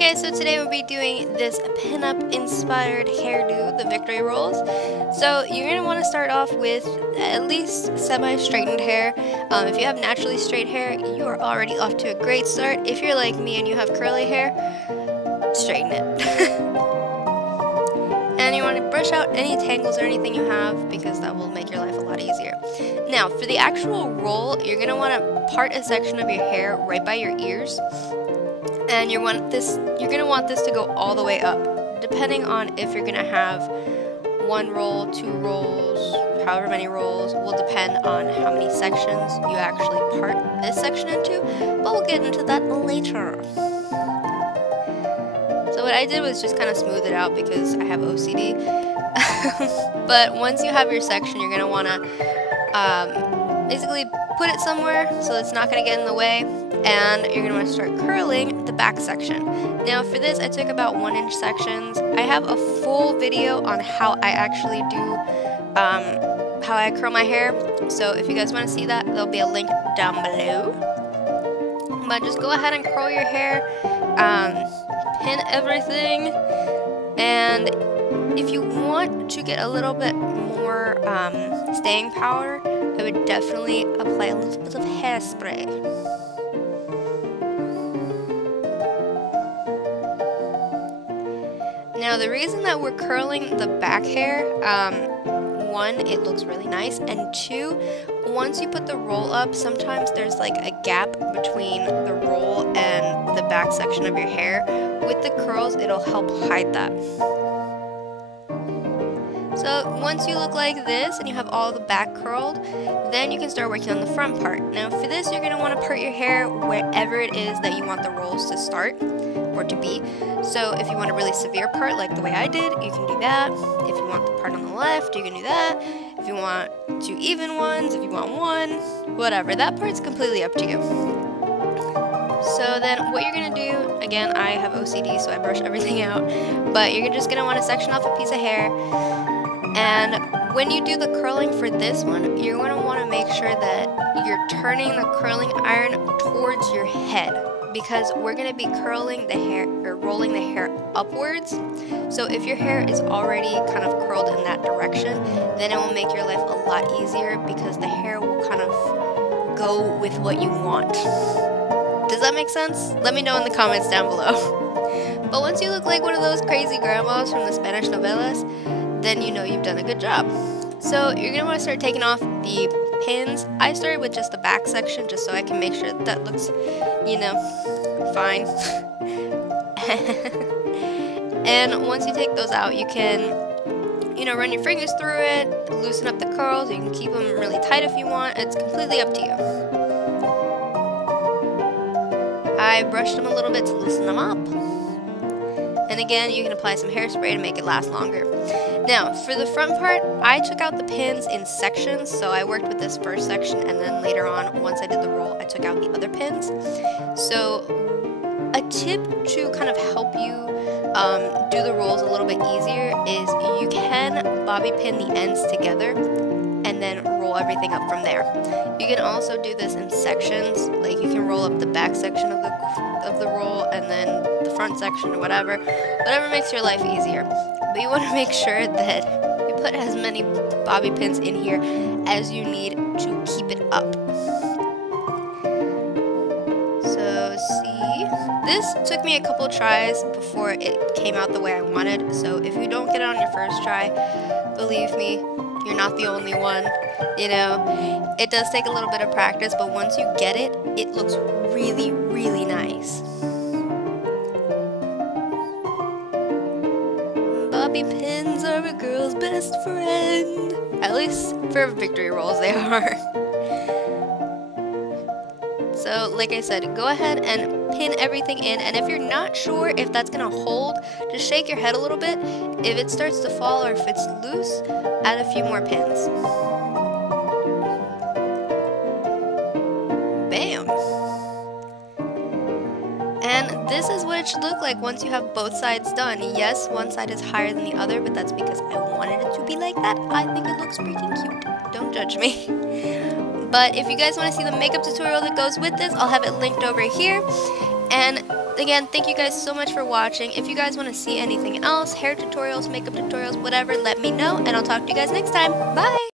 guys, so today we'll be doing this pinup inspired hairdo, the victory rolls. So you're going to want to start off with at least semi-straightened hair. If you have naturally straight hair, you are already off to a great start. If you're like me and you have curly hair, straighten it. And you want to brush out any tangles or anything you have, because that will make your life a lot easier. Now, for the actual roll, you're going to want to part a section of your hair right by your ears. And you're going to want this to go all the way up, depending on if you're going to have one roll, two rolls, however many rolls, will depend on how many sections you actually part this section into, but we'll get into that later. So what I did was just kind of smooth it out because I have OCD. But once you have your section, you're going to want to basically put it somewhere so it's not going to get in the way. And you're going to want to start curling the back section. Now for this, I took about 1-inch sections. I have a full video on how I actually do, how I curl my hair. So if you guys want to see that, there'll be a link down below. But just go ahead and curl your hair, pin everything, and if you want to get a little bit more staying power, I would definitely apply a little bit of hairspray. Now the reason that we're curling the back hair, one, it looks really nice, and two, once you put the roll up, sometimes there's like a gap between the roll and the back section of your hair. With the curls, it'll help hide that. So once you look like this and you have all the back curled, then you can start working on the front part. Now for this, you're going to want to part your hair wherever it is that you want the rolls to start or to be. So if you want a really severe part like the way I did, you can do that. If you want the part on the left, you can do that. If you want 2 even ones, if you want one, whatever. That part's completely up to you. So then what you're going to do, again, I have OCD, so I brush everything out, but you're just going to want to section off a piece of hair. And when you do the curling for this one, you're going to want to make sure that you're turning the curling iron towards your head, because we're going to be curling the hair or rolling the hair upwards. So if your hair is already kind of curled in that direction, then it will make your life a lot easier, because the hair will kind of go with what you want. Does that make sense? Let me know in the comments down below. But once you look like one of those crazy grandmas from the Spanish novelas, then you know you've done a good job. So you're going to want to start taking off the pins. I started with just the back section just so I can make sure that looks, you know, fine. And once you take those out, you can, you know, run your fingers through it, loosen up the curls. You can keep them really tight if you want. It's completely up to you. I brushed them a little bit to loosen them up. And again, you can apply some hairspray to make it last longer. Now, for the front part, I took out the pins in sections. So I worked with this first section, and then later on, once I did the roll, I took out the other pins. So a tip to kind of help you do the rolls a little bit easier is you can bobby pin the ends together and then roll everything up from there. You can also do this in sections, like you can roll up the back section of the roll and then the front section or whatever makes your life easier. But you want to make sure that you put as many bobby pins in here as you need to keep it up. So see, this took me a couple tries before it came out the way I wanted. So if you don't get it on your first try, believe me, you're not the only one. You know, it does take a little bit of practice, but once you get it, it looks really, really nice. Bobby pins are a girl's best friend. At least for victory rolls, they are. So, like I said, go ahead and pin everything in, and if you're not sure if that's going to hold, just shake your head a little bit. If it starts to fall or if it's loose, add a few more pins. Bam! And this is what it should look like once you have both sides done. Yes, one side is higher than the other, but that's because I wanted it to be like that. I think it looks freaking cute. Don't judge me. But if you guys want to see the makeup tutorial that goes with this, I'll have it linked over here. And Again, thank you guys so much for watching. If you guys want to see anything else, hair tutorials, makeup tutorials, whatever, let me know, and I'll talk to you guys next time. Bye!